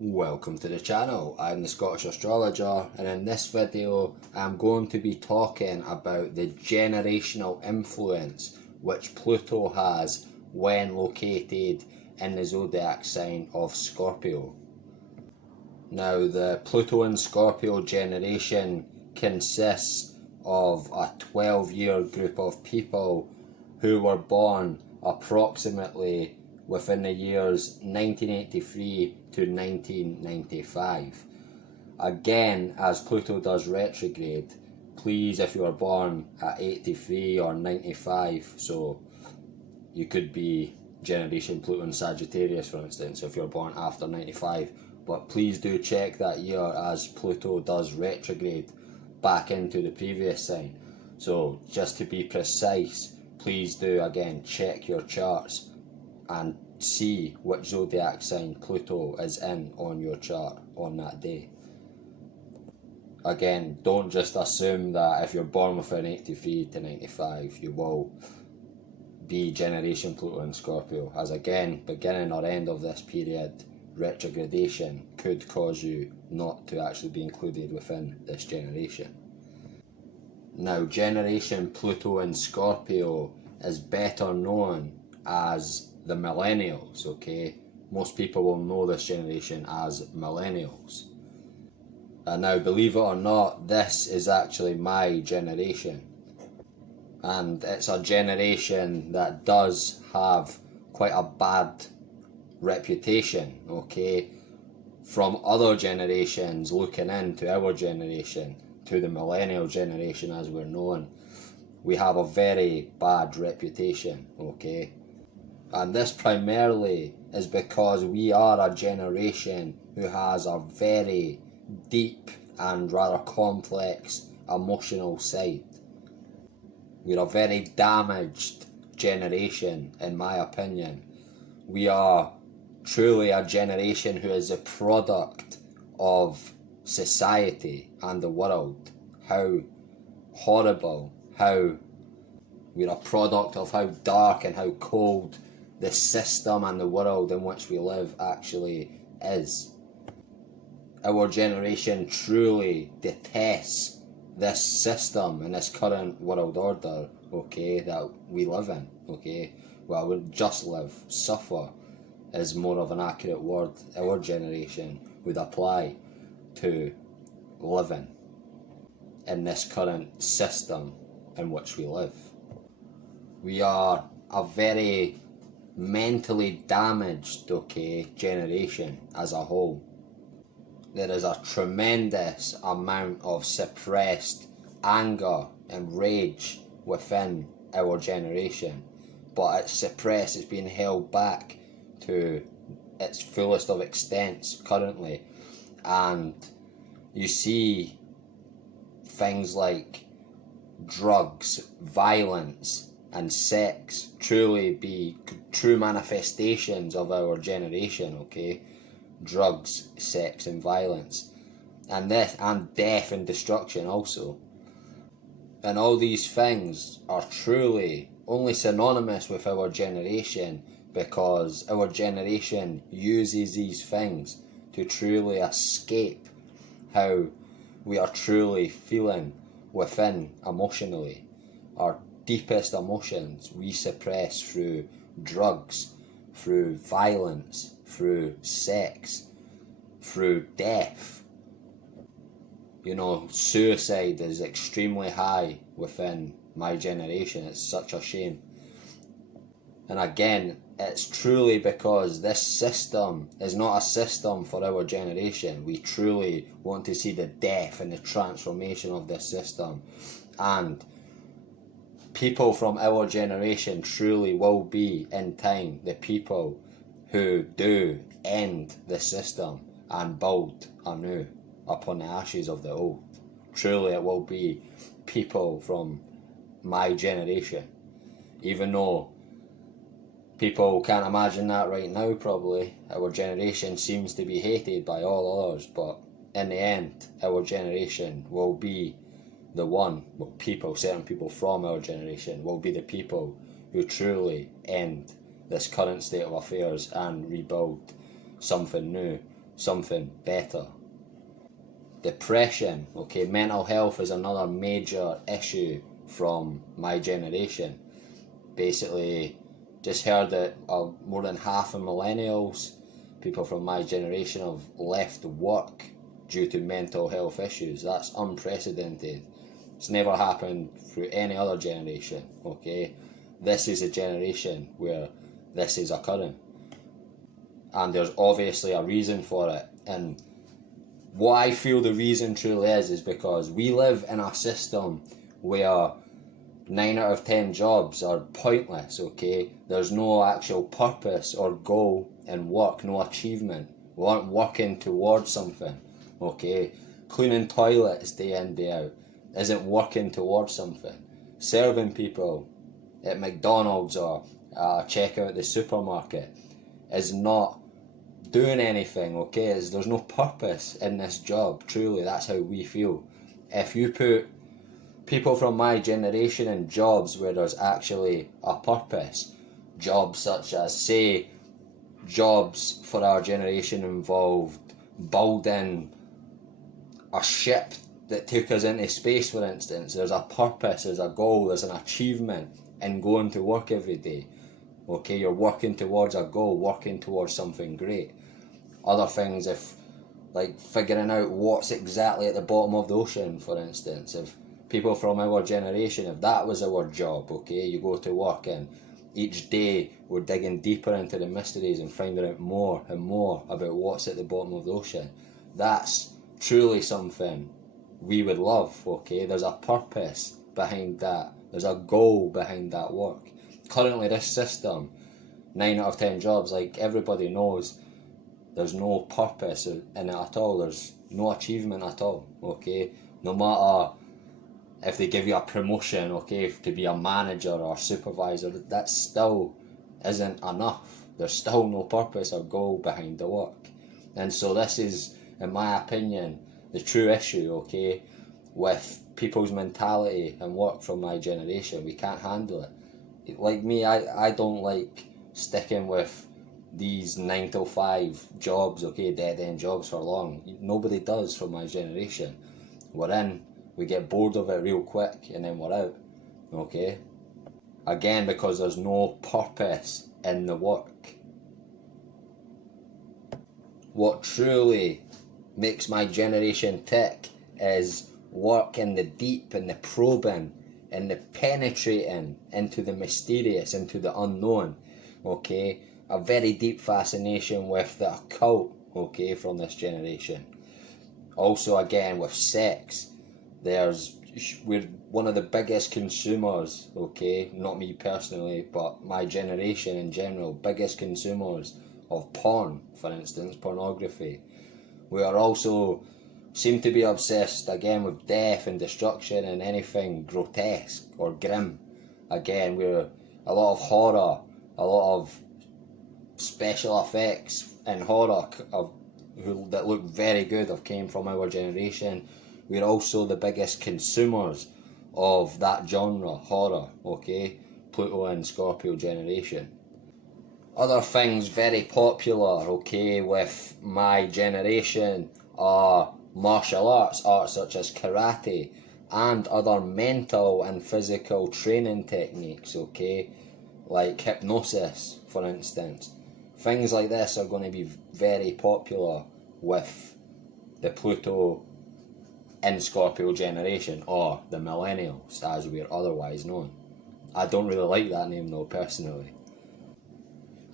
Welcome to the channel. I'm the Scottish astrologer, and in this video I'm going to be talking about the generational influence which Pluto has when located in the zodiac sign of Scorpio. Now, the Pluto and Scorpio generation consists of a 12-year group of people who were born approximately within the years 1983 to 1995. Again, as Pluto does retrograde, please, if you were born at 83 or 95, so you could be generation Pluto and Sagittarius, for instance, if you're born after 95, but please do check that year as Pluto does retrograde back into the previous sign. So just to be precise, please do again check your charts and see which zodiac sign Pluto is in on your chart on that day. Again, don't just assume that if you're born within 83 to 95 you will be generation Pluto and Scorpio, as again, beginning or end of this period, retrogradation could cause you not to actually be included within this generation. Now, generation Pluto and Scorpio is better known as the Millennials, okay? Most people will know this generation as Millennials. And now, believe it or not, this is actually my generation. And it's a generation that does have quite a bad reputation, okay? From other generations looking into our generation, to the millennial generation as we're known, we have a very bad reputation, okay? And this primarily is because we are a generation who has a very deep and rather complex emotional side. We're a very damaged generation, in my opinion. We are truly a generation who is a product of society and the world. How horrible, how we're a product of how dark and how cold the system and the world in which we live actually is. Our generation truly detests this system and this current world order, okay, that we live in, okay? Well, we just live, suffer is more of an accurate word our generation would apply to living in this current system in which we live. We are a very mentally damaged, okay, generation as a whole. There is a tremendous amount of suppressed anger and rage within our generation, but it's suppressed, it's being held back to its fullest of extents currently. And you see things like drugs, violence and sex truly be true manifestations of our generation, okay? Drugs, sex and violence, and death and destruction also. And all these things are truly only synonymous with our generation because our generation uses these things to truly escape how we are truly feeling within emotionally. Our deepest emotions we suppress through drugs, through violence, through sex, through death. You know, suicide is extremely high within my generation. It's such a shame. And again, it's truly because this system is not a system for our generation. We truly want to see the death and the transformation of this system. And people from our generation truly will be, in time, the people who do end the system and build anew upon the ashes of the old. Truly it will be people from my generation, even though people can't imagine that right now probably. Our generation seems to be hated by all others, but in the end our generation will be the one, well, people, certain people from our generation will be the people who truly end this current state of affairs and rebuild something new something better. Depression, okay, mental health is another major issue from my generation. Basically, just heard that more than half of millennials, people from my generation, have left work due to mental health issues. That's unprecedented. It's never happened through any other generation, okay? This is a generation where this is occurring. And there's obviously a reason for it. And what I feel the reason truly is because we live in a system where 9 out of 10 jobs are pointless, okay? There's no actual purpose or goal in work, no achievement. We aren't working towards something, okay? Cleaning toilets day in, day out isn't working towards something. Serving people at McDonald's or checkout at the supermarket is not doing anything, okay? There's no purpose in this job, truly, that's how we feel. If you put people from my generation in jobs where there's actually a purpose, jobs such as, say, jobs for our generation involved building a ship that took us into space, for instance. There's a purpose, there's a goal, there's an achievement in going to work every day. Okay, you're working towards a goal, working towards something great. Other things, if like figuring out what's exactly at the bottom of the ocean, for instance. If people from our generation, if that was our job, okay, you go to work and each day we're digging deeper into the mysteries and finding out more and more about what's at the bottom of the ocean. That's truly something we would love, okay? There's a purpose behind that. There's a goal behind that work. Currently this system, 9 out of 10 jobs, like everybody knows, there's no purpose in it at all. There's no achievement at all, okay? No matter if they give you a promotion, okay, to be a manager or a supervisor, that still isn't enough. There's still no purpose or goal behind the work. And so this is, in my opinion, the true issue, okay, with people's mentality and work from my generation. We can't handle it. Like me, I don't like sticking with these 9 to 5 jobs, okay, dead-end jobs for long. Nobody does from my generation. We're in, we get bored of it real quick, and then we're out, okay? Again, because there's no purpose in the work. What truly makes my generation tick is work in the deep and the probing and the penetrating into the mysterious, into the unknown, okay? A very deep fascination with the occult, okay, from this generation. Also, again, with sex, we're one of the biggest consumers, okay, not me personally, but my generation in general, biggest consumers of porn, for instance, pornography. We are also seem to be obsessed again with death and destruction and anything grotesque or grim. Again, we're a lot of horror, a lot of special effects and horror that look very good have came from our generation. We're also the biggest consumers of that genre, horror, okay? Pluto and Scorpio generation. Other things very popular, okay, with my generation are martial arts, arts such as karate, and other mental and physical training techniques, okay, like hypnosis, for instance. Things like this are going to be very popular with the Pluto and Scorpio generation, or the Millennials, as we're otherwise known. I don't really like that name though, personally.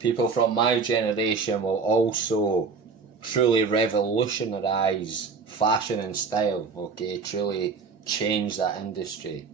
People from my generation will also truly revolutionise fashion and style, okay, truly change that industry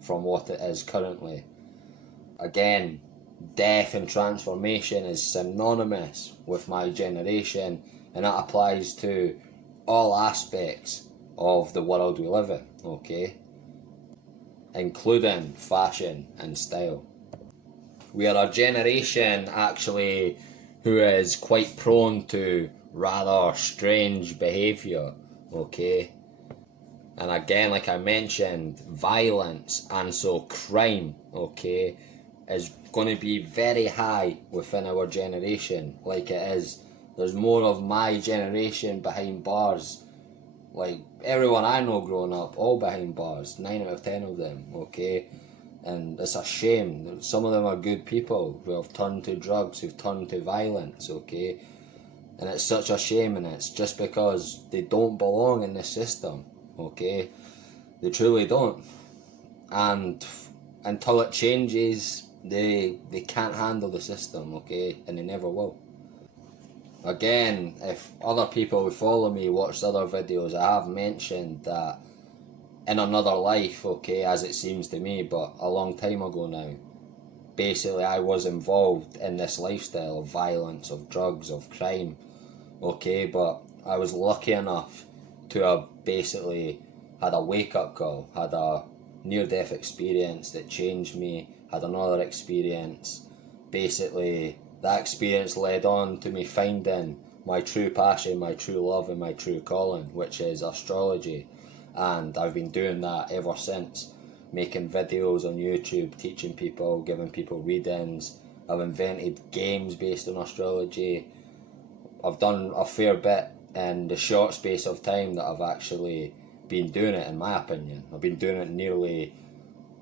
from what it is currently. Again, death and transformation is synonymous with my generation, and that applies to all aspects of the world we live in, okay, including fashion and style. We are a generation actually who is quite prone to rather strange behaviour, okay? And again, like I mentioned, violence and so crime, okay, is going to be very high within our generation, like it is There's more of my generation behind bars. Like, everyone I know growing up, all behind bars, 9 out of 10 of them, okay? And it's a shame. Some of them are good people who have turned to drugs, who've turned to violence, okay? And it's such a shame, and it's just because they don't belong in this system, okay? They truly don't. And until it changes, they can't handle the system, okay? And they never will. Again, if other people who follow me watched other videos, I have mentioned that in another life, okay, as it seems to me, but a long time ago now, basically I was involved in this lifestyle of violence, of drugs, of crime, okay, but I was lucky enough to have basically had a wake-up call, had a near-death experience that changed me, had another experience. Basically, that experience led on to me finding my true passion, my true love and my true calling, which is astrology. And I've been doing that ever since, making videos on YouTube, teaching people, giving people readings. I've invented games based on astrology. I've done a fair bit in the short space of time that I've actually been doing it, in my opinion. I've been doing it nearly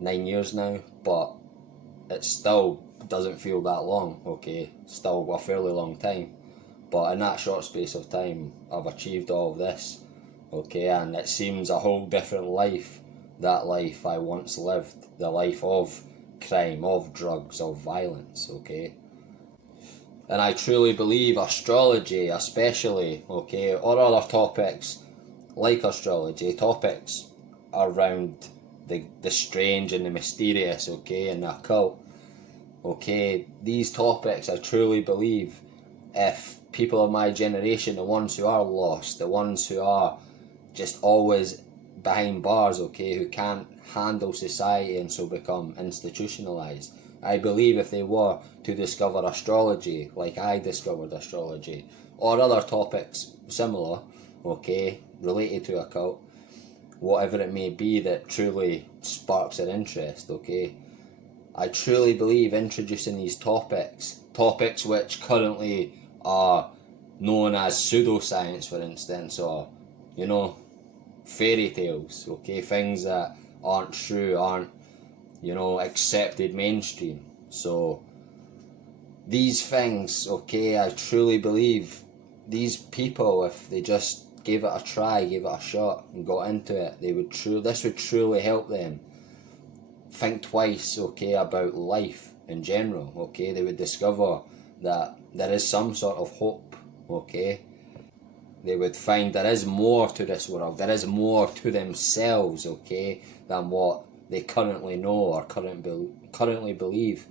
9 years now, but it still doesn't feel that long, okay? Still a fairly long time. But in that short space of time, I've achieved all of this, okay? And it seems a whole different life, that life I once lived. The life of crime, of drugs, of violence, okay? And I truly believe astrology especially, okay, or other topics like astrology, topics around the strange and the mysterious, okay, and the occult, okay, these topics I truly believe, if people of my generation, the ones who are lost, the ones who are just always behind bars, okay, who can't handle society and so become institutionalized, I believe if they were to discover astrology, like I discovered astrology, or other topics similar, okay, related to occult, whatever it may be that truly sparks their interest, okay, I truly believe introducing these topics which currently are known as pseudoscience, for instance, or, you know, fairy tales, okay, things that aren't true, aren't, you know, accepted mainstream. So these things, okay, I truly believe these people, if they just gave it a try, gave it a shot and got into it, this would truly help them think twice, okay, about life in general, okay. They would discover that there is some sort of hope, okay. They would find there is more to this world, there is more to themselves, okay, than what they currently know or currently believe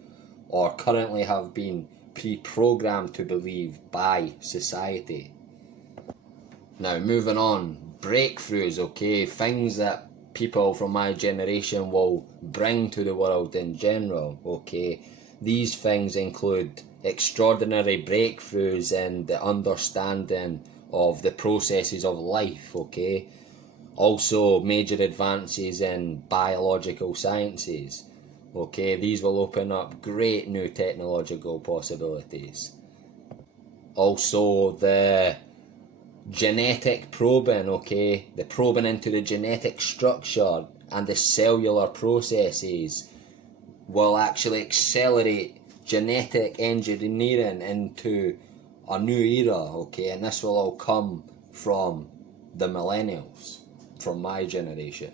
or currently have been pre-programmed to believe by society. Now, moving on, breakthroughs, okay, things that people from my generation will bring to the world in general, okay. These things include extraordinary breakthroughs in the understanding of the processes of life, okay. Also, major advances in biological sciences, okay. These will open up great new technological possibilities. Also, the genetic probing, okay, the probing into the genetic structure and the cellular processes will actually accelerate genetic engineering into a new era, okay, and this will all come from the Millennials, from my generation.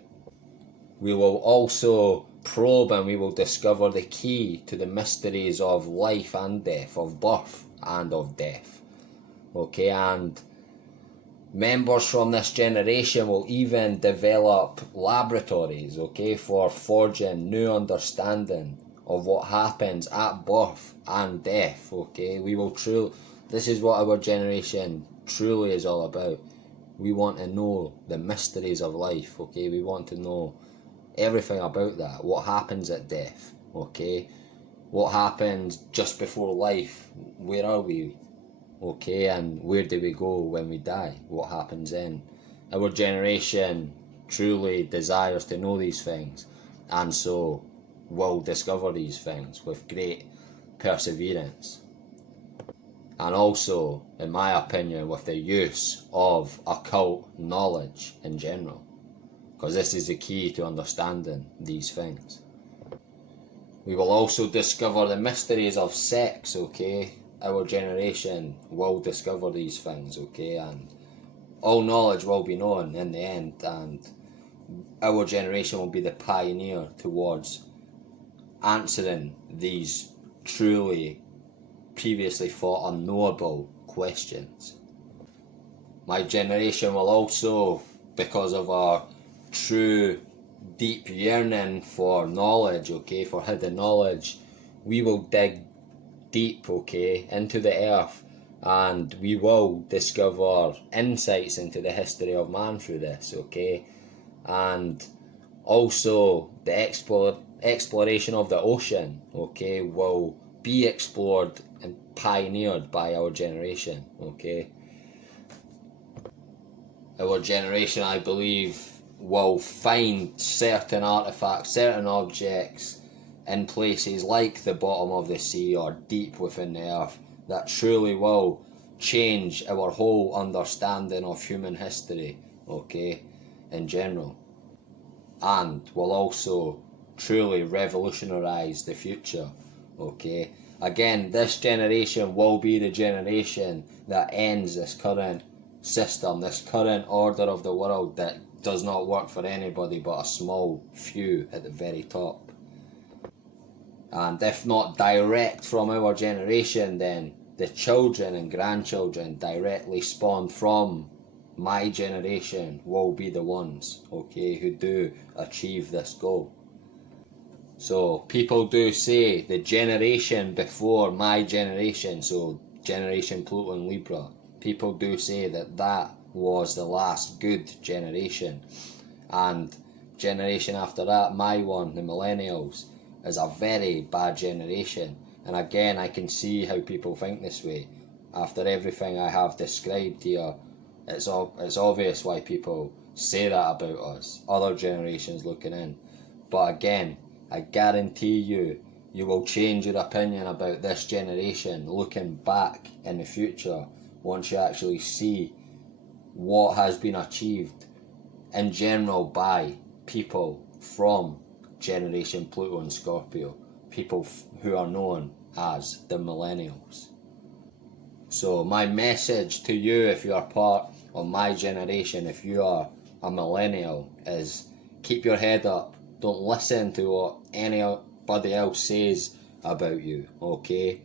We will also probe and we will discover the key to the mysteries of life and death, of birth and of death, okay, and members from this generation will even develop laboratories, okay, for forging new understanding of what happens at birth and death, okay. This is what our generation truly is all about. We want to know the mysteries of life, okay. We want to know everything about that, what happens at death, okay, what happens just before life, where are we, okay, and where do we go when we die, what happens then. Our generation truly desires to know these things, and so will discover these things with great perseverance. and also, in my opinion, with the use of occult knowledge in general, because this is the key to understanding these things. We will also discover the mysteries of sex, okay? Our generation will discover these things, okay? And all knowledge will be known in the end, and our generation will be the pioneer towards answering these truly previously thought unknowable questions. My generation will also, because of our true deep yearning for knowledge, okay, for hidden knowledge, we will dig deep, okay, into the earth, and we will discover insights into the history of man through this, okay, and also the exploration of the ocean, okay, will be explored and pioneered by our generation, okay. Our generation, I believe, will find certain artifacts, certain objects in places like the bottom of the sea or deep within the earth that truly will change our whole understanding of human history, okay, in general, and will also truly revolutionise the future, okay. Again, this generation will be the generation that ends this current system, this current order of the world that does not work for anybody but a small few at the very top. And if not direct from our generation, then the children and grandchildren directly spawned from my generation will be the ones, okay, who do achieve this goal. So people do say the generation before my generation, so generation Pluto and Libra, people do say that that was the last good generation, and generation after that, my one, the Millennials, is a very bad generation. And again, I can see how people think this way. After everything I have described here, it's obvious why people say that about us, other generations looking in. But again, I guarantee you, you will change your opinion about this generation looking back in the future once you actually see what has been achieved in general by people from generation Pluto and Scorpio, people who are known as the Millennials. So my message to you, if you are part of my generation, if you are a Millennial, is keep your head up. Don't listen to what anybody else says about you, okay?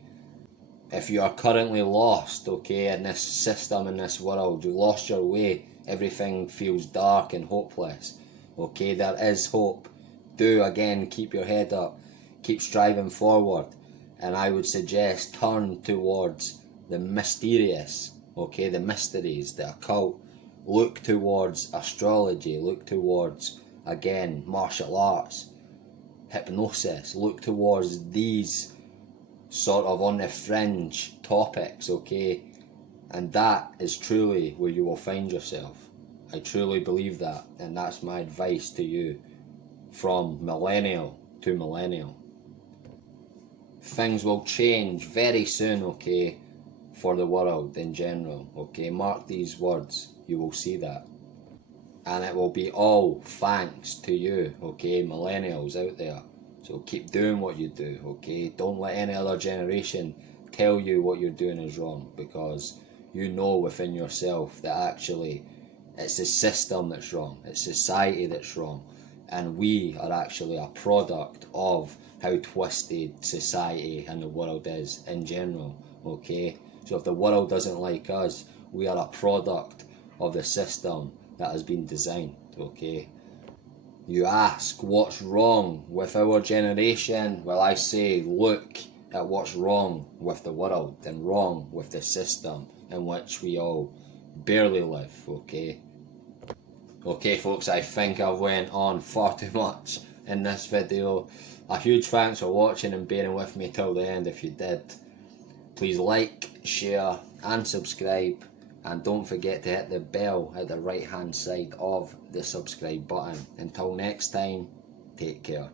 If you are currently lost, okay, in this system, in this world, you lost your way, everything feels dark and hopeless, okay, there is hope. Do again keep your head up, keep striving forward, and I would suggest turn towards the mysterious, okay, the mysteries, the occult. Look towards astrology, look towards, again, martial arts, hypnosis. Look towards these sort of on the fringe topics, okay, and that is truly where you will find yourself. I truly believe that, and that's my advice to you, from millennial to millennial. Things will change very soon, okay, for the world in general, okay, mark these words, you will see that. And it will be all thanks to you, okay, millennials out there. So keep doing what you do, okay? Don't let any other generation tell you what you're doing is wrong, because you know within yourself that actually it's the system that's wrong, it's society that's wrong, and we are actually a product of how twisted society and the world is in general, okay? So if the world doesn't like us, we are a product of the system that has been designed, okay? You ask what's wrong with our generation? Well, I say look at what's wrong with the world and wrong with the system in which we all barely live, okay? Okay folks, I think I've went on far too much in this video. A huge thanks for watching and bearing with me till the end if you did. Please like, share and subscribe, and don't forget to hit the bell at the right hand side of the subscribe button. Until next time, take care.